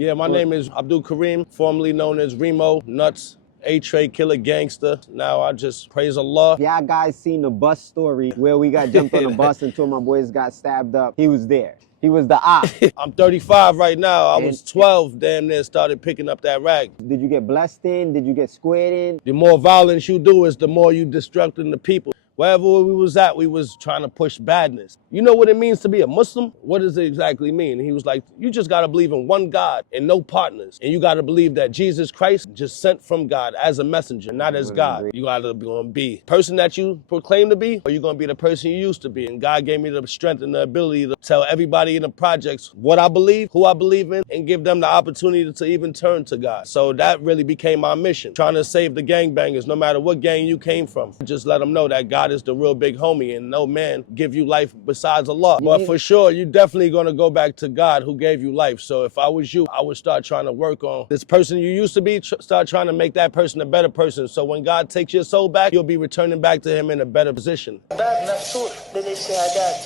Yeah, my name is 𝗥𝗚𝗣𝗦, formerly known as 𝗪𝗏, 𝗪 killer gangster. Now I just praise Allah. Y'all guys seen the bus story where we got jumped on the bus and two of my boys got stabbed up. He was there. He was the op. I'm 35 right now. I was 12, damn near started picking up that rag. Did you get blessed in? Did you get squared in? The more violence you do is the more you destructing the people. Wherever we was at, we was trying to push badness. You know what it means to be a Muslim? What does it exactly mean? And he was like, you just got to believe in one God and no partners. And you got to believe that Jesus Christ just sent from God as a messenger, not as God. You got to be the person that you proclaim to be, or you're going to be the person you used to be. And God gave me the strength and the ability to tell everybody in the projects what I believe, who I believe in, and give them the opportunity to even turn to God. So that really became my mission, trying to save the gangbangers, no matter what gang you came from. Just let them know that God is the real big homie and no man give you life besides Allah. But for sure, you're definitely gonna go back to God who gave you life. So if I was you, I would start trying to work on this person you used to be, start trying to make that person a better person. So when God takes your soul back, you'll be returning back to him in a better position. باب مفتوح للاجتهادات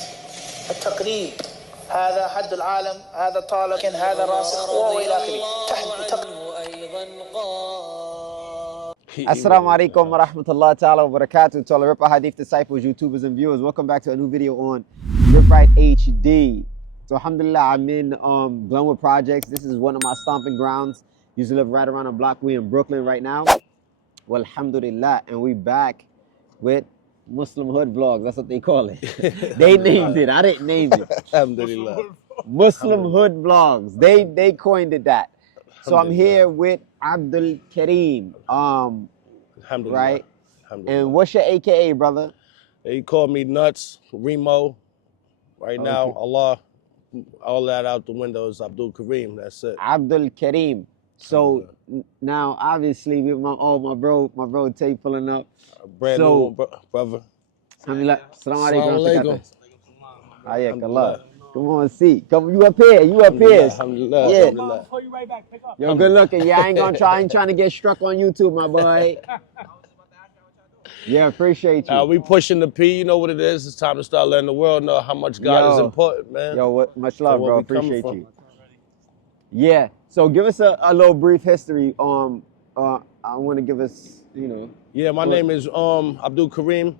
التقريب هذا حد العالم هذا طالب هذا راسخ والى اخره. Assalamu alaikum wa rahmatullahi ta'ala wa barakatuh to all the 𝗪𝗥𝗣𝗦𝗧𝗂𝗏 disciples, YouTubers and viewers. Welcome back to a new video on 𝗪𝗥𝗣𝗦 So alhamdulillah, I'm in Glenwood Projects. This is one of my stomping grounds. Used to live right around the block. We in Brooklyn right now. Well, alhamdulillah, and we back with Muslim Hood Vlogs. That's what they call it. They named it. I didn't name it. Alhamdulillah. Muslim Hood Vlogs. They coined it that. So I'm here with 𝗪𝗥𝗣𝗦, right? And what's your AKA, brother? They call me nuts, Remo. Right now, Allah, all that out the window is 𝗥𝗚𝗣𝗦. That's it. 𝗪𝗥𝗣𝗦. So now, obviously, with my bro Tay pulling up. Brand new brother. Alhamdulillah. Assalamu alaikum. Come on, see. Come, you up here. You up here. Alhamdulillah. Yeah. Alhamdulillah. You're good looking. Yeah, I ain't trying to get struck on YouTube, my boy. Yeah, appreciate you. We pushing the P. You know what it is. It's time to start letting the world know how much God is important, man. Yo, much love, bro. Appreciate you. Yeah. So give us a little brief history. I want to give us, you know. Yeah, my name is 𝗥𝗚𝗣𝗦,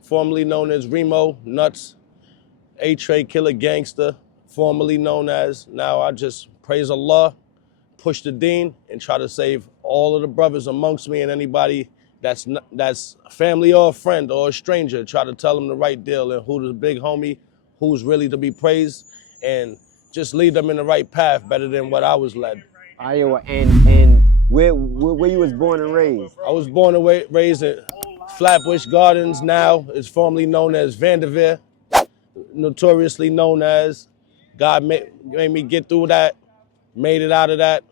formerly known as 𝗪𝗏, 𝗪 killer gangster, formerly known as. Now I just praise Allah, push the deen, and try to save all of the brothers amongst me and anybody that's family or a friend or a stranger. Try to tell them the right deal and who's the big homie, who's really to be praised, and just lead them in the right path better than what I was led. Iowa, and where you was born and raised? I was born and raised in Flatbush Gardens. Now it's formerly known as Vanderveer, notoriously known as. God made me get through that, made it out of that,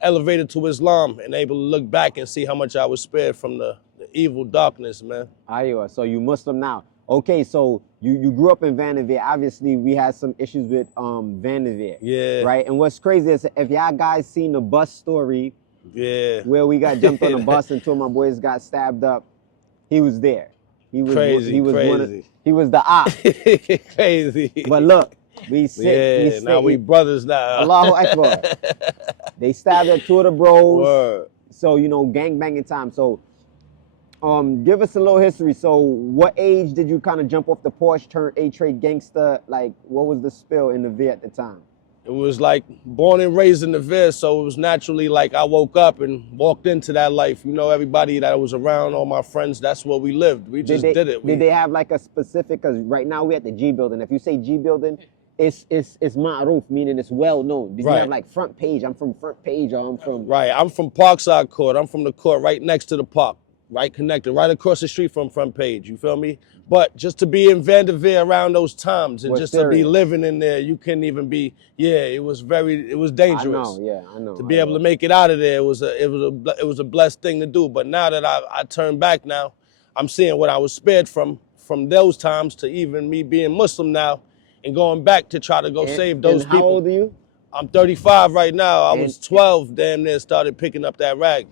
elevated to Islam, and able to look back and see how much I was spared from the evil darkness, man. Iowa, so you Muslim now. Okay, so you grew up in Vanderveer. Obviously, we had some issues with Vanderveer. Yeah. Right, and what's crazy is if y'all guys seen the bus story, yeah, where we got jumped on the bus and two of my boys got stabbed up, he was there. He was crazy. He was the op. Crazy. But look, we sit. Yeah, now we brothers now. Allahu Akbar. They stabbed at two of the bros. Word. So you know, gangbanging time. So, give us a little history. So, what age did you kind of jump off the porch, turn 𝗪 gangster? Like, what was the spill in the Veer at the time? It was like born and raised in the Veer, so it was naturally like I woke up and walked into that life. You know, everybody that was around, all my friends, that's where we lived. We just did it. Did they have like a specific, because right now we at the G building. If you say G building, it's ma'ruf, meaning it's well known. Did you have like front page? I'm from front page, or I'm from... Right, I'm from Parkside Court. I'm from the court right next to the park. Right connected, right across the street from front page, you feel me? But just to be in Vanderveer around those times and just to be living in there, you couldn't even be, it was dangerous. I know. To be able to make it out of there, it was a blessed thing to do. But now that I turn back now, I'm seeing what I was spared from those times to even me being Muslim now and going back to try to go save those people. How old are you? I'm 35 right now. I was 12, damn near started picking up that rag.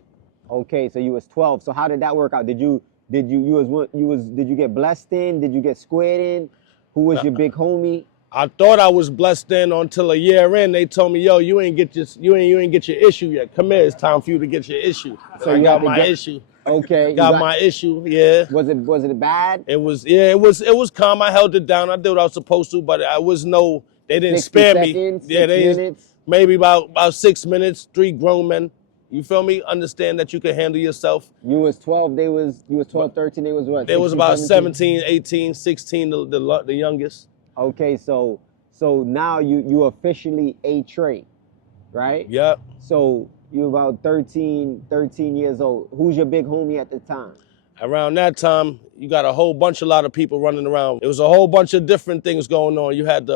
Okay, so you was 12. So how did that work out? Did you get blessed in? Did you get squared in? Who was your big homie? I thought I was blessed in until a year in. They told me, "Yo, you ain't get your issue yet. Come here, it's time for you to get your issue." So I you got had to my get- issue. Okay. Got my issue. Yeah. Was it bad? It was calm. I held it down. I did what I was supposed to, but I was no. They didn't 60 spare seconds, me. Yeah, 6 minutes. maybe about 6 minutes. 3 grown men. You feel me? Understand that you can handle yourself. You was 12. You was 12, 13. They was what? There was 16, about 17? 17, 18, 16, the youngest. Okay, so now you officially a trait, right? Yep. So you about 13 years old. Who's your big homie at the time? Around that time, you got a lot of people running around. It was a whole bunch of different things going on. You had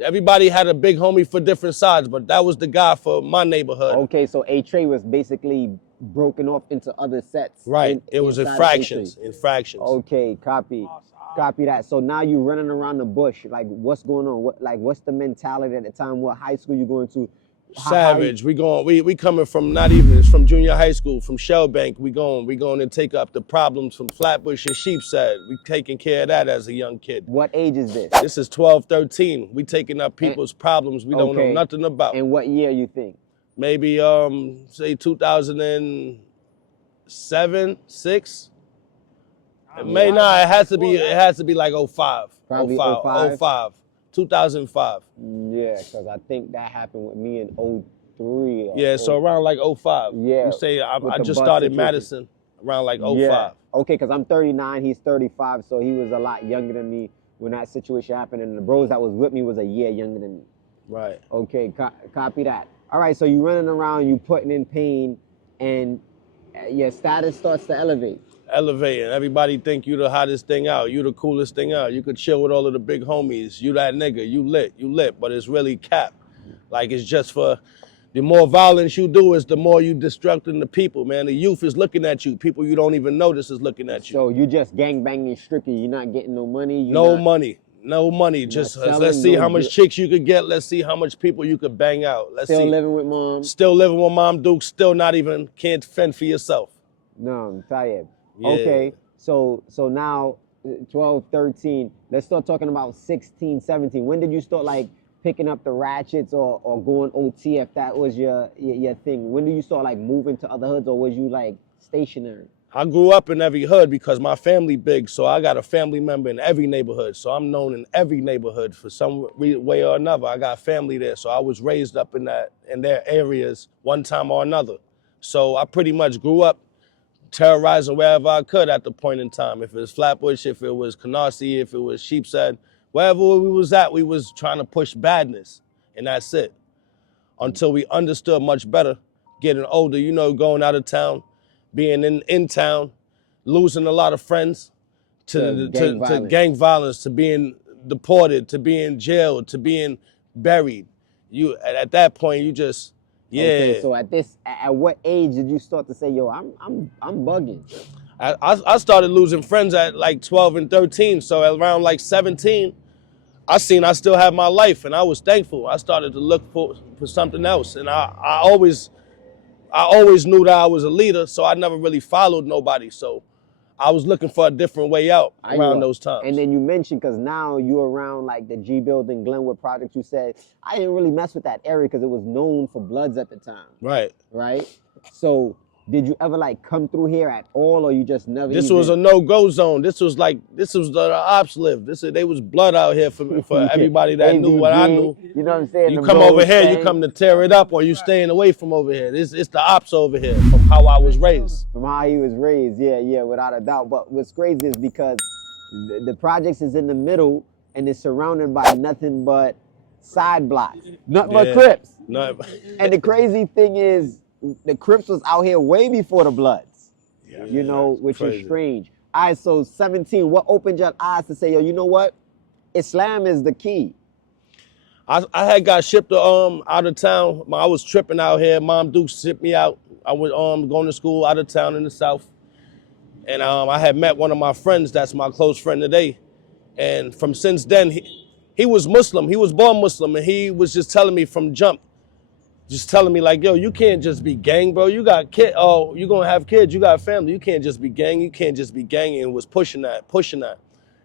everybody had a big homie for different sides, but that was the guy for my neighborhood. Okay, so a trait was basically broken off into other sets. Right. It was in fractions. Okay, copy that. So now you running around the bush. Like, what's going on? What's the mentality at the time? What high school you going to? Savage. We coming from it's from junior high school, from Shellbank. We going to take up the problems from Flatbush and Sheepshead. We taking care of that as a young kid. What age is this? This is 12, 13. We taking up people's problems we don't know nothing about. And what year you think? Maybe say 2007, 6. It may not. It has to be like 05. Probably 05. 2005. Yeah, because I think that happened with me in 03. Yeah, so around like 05. Yeah. You say I just bus started situation. Madison around like 05. Yeah. Okay, because I'm 39, he's 35, so he was a lot younger than me when that situation happened, and the bros that was with me was a year younger than me. Right. Okay, copy that. All right, so you running around, you putting in pain, and your status starts to elevate. Elevating. Everybody think you the hottest thing out. You the coolest thing out. You could chill with all of the big homies. You that nigga. You lit. But it's really cap. Like, it's just for the more violence you do is the more you destructing the people, man. The youth is looking at you. People you don't even notice is looking at you. So you just gangbanging strictly. You're not getting no money. No money. Just let's see how much chicks you could get. Let's see how much people you could bang out. Still living with mom. Still living with mom, Duke. Still can't fend for yourself. No, I'm tired. Yeah. Okay, so now 12, 13. Let's start talking about 16, 17. When did you start like picking up the ratchets or going OT if that was your thing? When did you start like moving to other hoods, or was you like stationary? I grew up in every hood because my family big, so I got a family member in every neighborhood. So I'm known in every neighborhood for some way or another. I got family there, so I was raised up in their areas one time or another. So I pretty much grew up terrorizing wherever I could at the point in time. If it was Flatbush, if it was 𝗪𝗣𝗧𝗏, if it was Sheepshead, wherever we was at, we was trying to push badness, and that's it. Until we understood much better, getting older, going out of town, being in town, losing a lot of friends to gang violence, to being deported, to being jailed, to being buried. At that point, you just, yeah. Okay, so at what age did you start to say, yo, I'm bugging? I started losing friends at like 12 and 13. So around like 17, I still had my life, and I was thankful. I started to look for something else, and I always knew that I was a leader, so I never really followed nobody. So I was looking for a different way out around those times. And then you mentioned, because now you're around like the G Building, Glenwood project, you said, I didn't really mess with that area because it was known for Bloods at the time. Right. Right? So did you ever like come through here at all, or you just never This was a no-go zone. This was the ops lived. They was blood out here for everybody that knew what I knew. You know what I'm saying? You come over here, you come to tear it up, or you staying away from over here. It's the ops over here from how I was raised. From how he was raised, yeah, without a doubt. But what's crazy is because the projects is in the middle and it's surrounded by nothing but side blocks, nothing but Crips. And the crazy thing is, the Crips was out here way before the Bloods, which is strange. All right, so 17, what opened your eyes to say, yo, you know what? Islam is the key. I had got shipped out of town. I was tripping out here. Mom Duke shipped me out. I was going to school out of town in the South. And I had met one of my friends that's my close friend today. And from since then, he was Muslim. He was born Muslim. And he was just telling me from jump, just telling me like, yo, you can't just be gang, bro. You got kids. Oh, you're going to have kids. You got family. You can't just be gang. You can't just be gang. And was pushing that.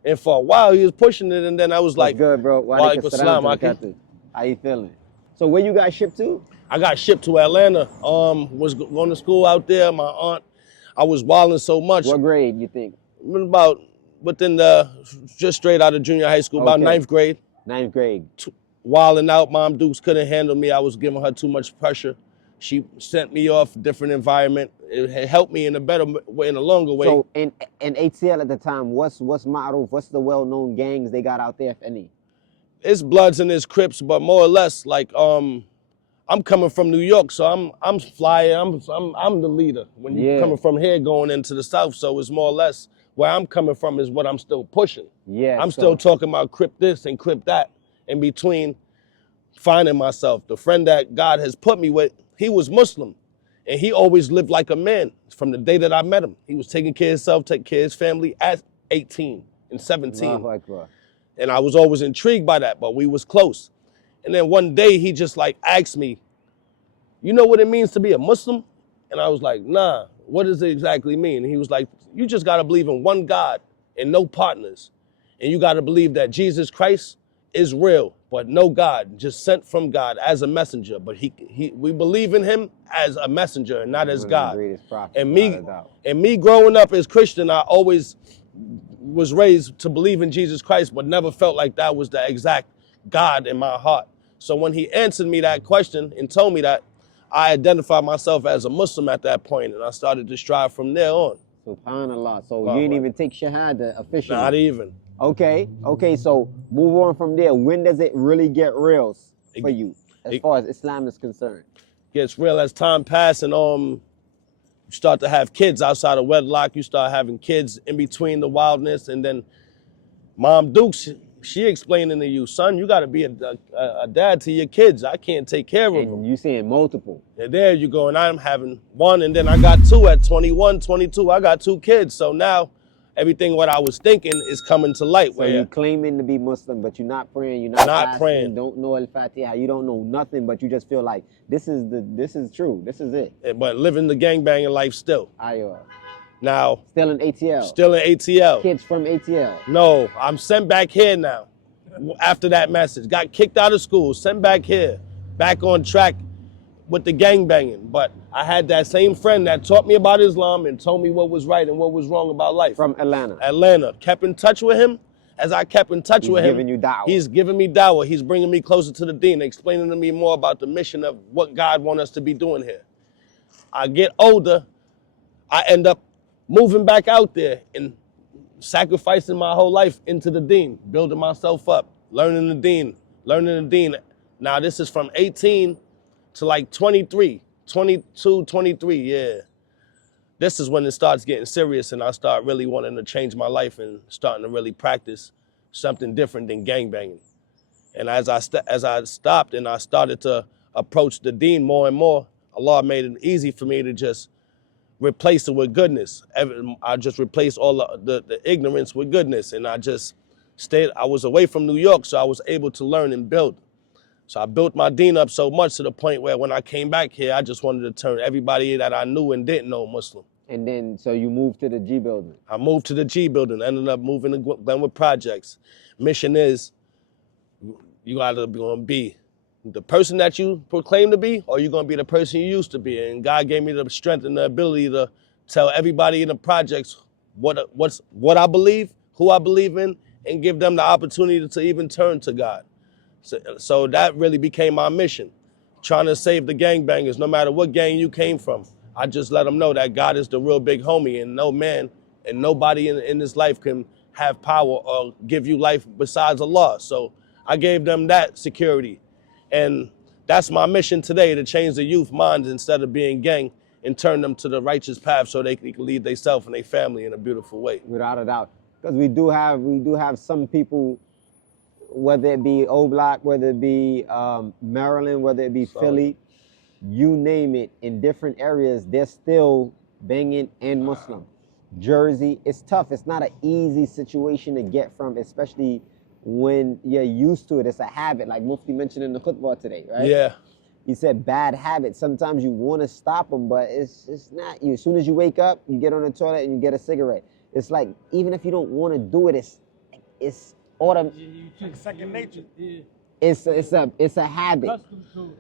And for a while, he was pushing it, and then I was like, good, bro. 𝗪𝗥𝗚𝗏𝗧𝗏. How you feeling? So where you got shipped to? I got shipped to Atlanta. Was going to school out there. My aunt, I was wilding so much. What grade you think? About within just straight out of junior high school, about ninth grade. Ninth grade. Wilding out. Mom Dukes couldn't handle me. I was giving her too much pressure. She sent me off different environment. It helped me in a better way, in a longer way. So in ATL at the time, what's Ma'ruf? What's the well-known gangs they got out there, if any? It's Bloods and it's Crips, but more or less, like I'm coming from New York, so I'm fly. I'm the leader. When you're coming from here going into the South, so it's more or less where I'm coming from is what I'm still pushing. Yeah. I'm still talking about Crip this and Crip that. In between, finding myself. The friend that God has put me with, he was Muslim, and he always lived like a man from the day that I met him. He was taking care of himself, taking care of his family at 18 and 17. And I was always intrigued by that, but we was close. And then one day he just like asked me, you know what it means to be a Muslim? And I was like, nah, what does it exactly mean? And he was like, you just gotta believe in one God and no partners. And you gotta believe that Jesus Christ is real, but no God, just sent from God as a messenger. But we believe in him as a messenger and not as God. And me growing up as Christian, I always was raised to believe in Jesus Christ, but never felt like that was the exact God in my heart. So when he answered me that question and told me that, I identified myself as a Muslim at that point, and I started to strive from there on. SubhanAllah. So you didn't even take Shahada officially? Not even. Okay, so move on from there. When does it really get real for you, as far as Islam is concerned? Gets real as time passes, and you start to have kids outside of wedlock. You start having kids in between the wildness, and then Mom Dukes, she explaining to you, son, you got to be a dad to your kids. I can't take care of them. You saying multiple. And there you go, and I'm having one, and then I got two at 21, 22. I got two kids, so now everything what I was thinking is coming to light. So you're claiming to be Muslim, but you're not praying, you're not fasting, praying. Don't know Al-Fatiha, you don't know nothing, but you just feel like this is true, this is it. But living the gangbanging life still. Now. Still in ATL? Still in ATL. Kids from ATL? No, I'm sent back here now after that message. Got kicked out of school, sent back here, back on track with the gangbanging. But I had that same friend that taught me about Islam and told me what was right and what was wrong about life. From Atlanta? Atlanta. Kept in touch with him. As I kept in touch with him, giving you dawah. He's giving me dawah. He's bringing me closer to the deen, explaining to me more about the mission of what God wants us to be doing here. I get older, I end up moving back out there and sacrificing my whole life into the deen, building myself up, learning the deen. Now this is from 18 to like 23, 22, 23, yeah. This is when it starts getting serious and I start really wanting to change my life and starting to really practice something different than gangbanging. And as I stopped and I started to approach the deen more and more, Allah made it easy for me to just replace it with goodness. I just replaced all the ignorance with goodness. And I just stayed, I was away from New York, so I was able to learn and build. So I built my deen up so much to the point where when I came back here, I just wanted to turn everybody that I knew and didn't know Muslim. And then, so you moved to the G building? I moved to the G building, ended up moving to Glenwood Projects. Mission is, you gotta be the person that you proclaim to be, or you're gonna be the person you used to be. And God gave me the strength and the ability to tell everybody in the projects what I believe, who I believe in, and give them the opportunity to even turn to God. So that really became my mission, trying to save the gangbangers, no matter what gang you came from. I just let them know that God is the real big homie, and no man and nobody in this life can have power or give you life besides Allah. So I gave them that security. And that's my mission today, to change the youth minds instead of being gang and turn them to the righteous path so they can lead themselves and their family in a beautiful way. Without a doubt. Because we do have some people, whether it be O-Block, whether it be Maryland, whether it be Philly, you name it, in different areas, they're still banging and Muslim. Jersey, it's tough. It's not an easy situation to get from, especially when you're used to it. It's a habit, like Mufti mentioned in the khutbah today, right? Yeah. He said bad habits. Sometimes you want to stop them, but it's not you. As soon as you wake up, you get on the toilet and you get a cigarette. It's like, even if you don't want to do it, it's it's autumn. Like second nature. Yeah. It's a habit. Accustomed to.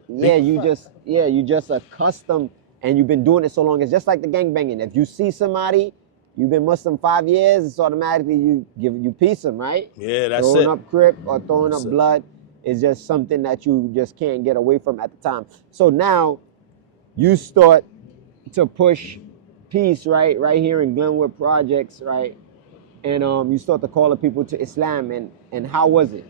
Yeah, you just accustomed, and you've been doing it so long. It's just like the gangbanging. If you see somebody, you've been Muslim 5 years, it's automatically you piece them, right? Yeah, that's throwing it. up Crip or throwing That's up it. blood is just something that you just can't get away from at the time. So now you start to push peace, right here in Glenwood Projects, right? And you start to call the people to Islam, and how was it?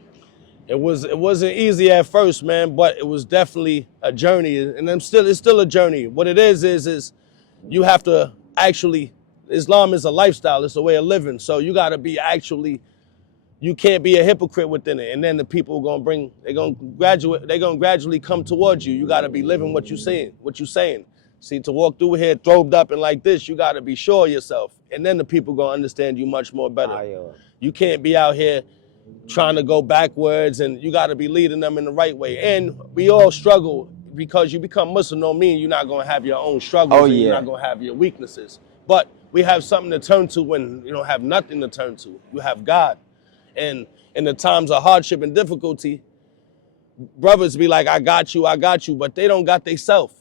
It wasn't easy at first, man, but it was definitely a journey, and it's still a journey. What it is you have to actually, Islam is a lifestyle, it's a way of living. So you got to be you can't be a hypocrite within it. And then the people they're gonna gradually come towards you. You got to be living what you're saying. See, to walk through here throwed up and like this, you got to be sure of yourself. And then the people gonna understand you much more better. You can't be out here trying to go backwards, and you got to be leading them in the right way. And we all struggle, because you become Muslim don't mean you're not going to have your own struggles, and you're not going to have your weaknesses. But we have something to turn to when you don't have nothing to turn to. You have God. And in the times of hardship and difficulty, brothers be like, I got you, but they don't got they self.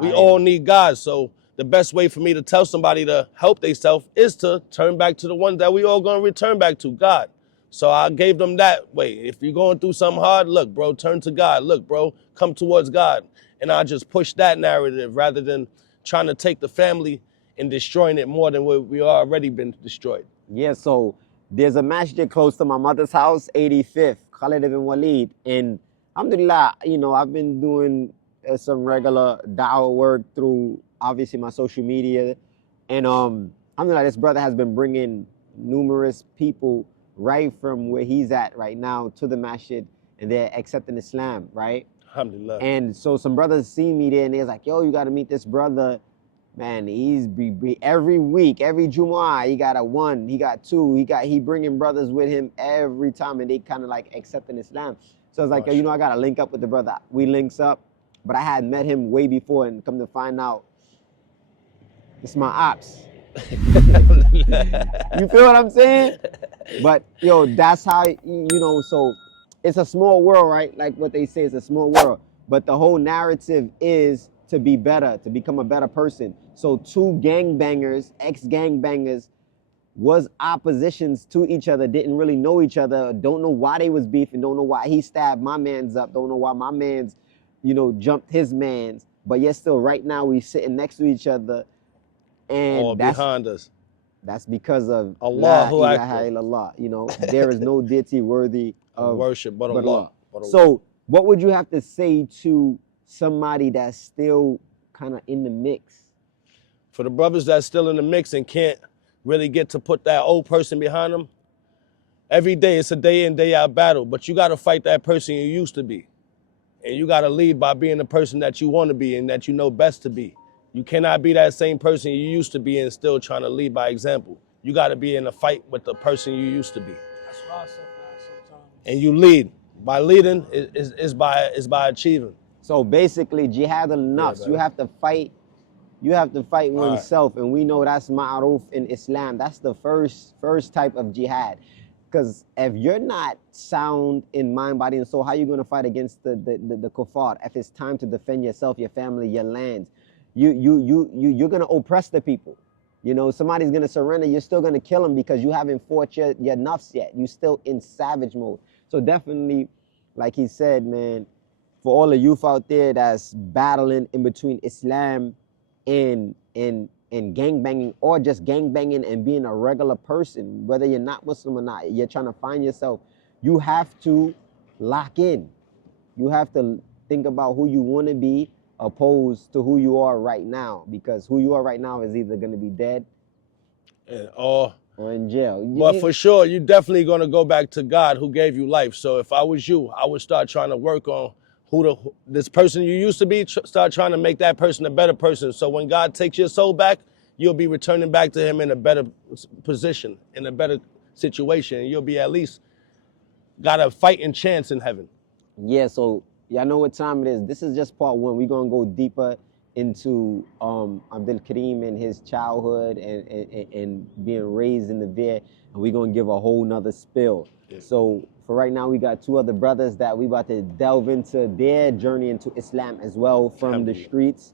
We all need God. So the best way for me to tell somebody to help they self is to turn back to the one that we all going to return back to, God. So I gave them that way. If you're going through something hard, look, bro, turn to God. Look, bro, come towards God. And I just push that narrative rather than trying to take the family and destroying it more than we already been destroyed. Yeah, so there's a masjid close to my mother's house, 85th, 𝗪𝗣𝗦𝗧𝗂𝘁. And alhamdulillah, I've been doing some regular da'wah work through, obviously, my social media. And alhamdulillah, this brother has been bringing numerous people right from where he's at right now to the masjid, and they're accepting Islam, right? Alhamdulillah. And so some brothers see me there, and they're like, yo, you got to meet this brother. Man, he's every week, every Jumu'ah, he got a 1, he got 2, he bringing brothers with him every time, and they kind of like accepting Islam. So it's like, yo, I got to link up with the brother. We links up, but I had met him way before, and come to find out, it's my ops. You feel what I'm saying? But yo, that's how, so it's a small world, right? Like what they say, it's a small world. But the whole narrative is to be better, to become a better person. So 2 gangbangers, ex-gangbangers, was oppositions to each other, didn't really know each other, don't know why they was beefing, don't know why he stabbed my man's up, don't know why my man's, jumped his man's. But yet still right now we sitting next to each other. And all behind us. That's because of Allah, La ilaha illallah. There is no deity worthy of worship but Allah. So what would you have to say to somebody that's still kind of in the mix? For the brothers that's still in the mix and can't really get to put that old person behind them, every day it's a day in, day out battle, but you got to fight that person you used to be. And you got to lead by being the person that you want to be and that you know best to be. You cannot be that same person you used to be and still trying to lead by example. You got to be in a fight with the person you used to be. That's why I so bad sometimes. And you lead. By leading is by achieving. So basically, jihad al-nafs, you have to fight. You have to fight oneself, and we know that's ma'ruf in Islam. That's the first type of jihad. Because if you're not sound in mind, body, and soul, how are you going to fight against the kuffar? If it's time to defend yourself, your family, your lands, you're going to oppress the people. Somebody's going to surrender, you're still going to kill them because you haven't fought your nafs yet. You're still in savage mode. So definitely, like he said, man, for all the youth out there that's battling in between Islam and gangbanging, or just gangbanging and being a regular person, whether you're not Muslim or not, you're trying to find yourself, you have to lock in. You have to think about who you want to be opposed to who you are right now, because who you are right now is either going to be dead or in jail. But for sure, you're definitely going to go back to God who gave you life. So if I was you, I would start trying to work on this person you used to be, start trying to make that person a better person. So when God takes your soul back, you'll be returning back to him in a better position, in a better situation. You'll be at least got a fighting chance in heaven. Yeah, so y'all know what time it is. This is just part 1. We're going to go deeper into 𝗪𝗏𝗪𝗏 and his childhood and being raised in the Veer, and we're gonna give a whole nother spill. Yeah. So for right now, we got 2 other brothers that we about to delve into their journey into Islam as well from the streets.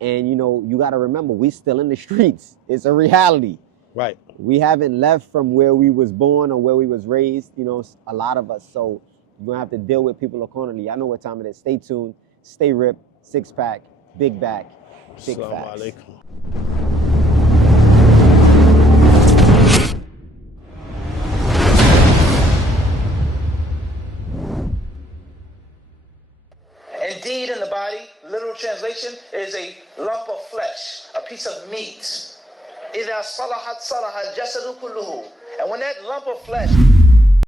And you know, you gotta remember, we still in the streets. It's a reality. Right. We haven't left from where we was born or where we was raised, you know, a lot of us. So you're gonna have to deal with people accordingly. I know what time it is. Stay tuned, stay ripped, 6-pack, big back, big facts. 𝗪𝗏𝗪𝗏. Indeed, in the body, literal translation, is a lump of flesh, a piece of meat. إِذَا صَلَحَتْ صَلَحَ الْجَسَدُ كُلُّهُ. And when that lump of flesh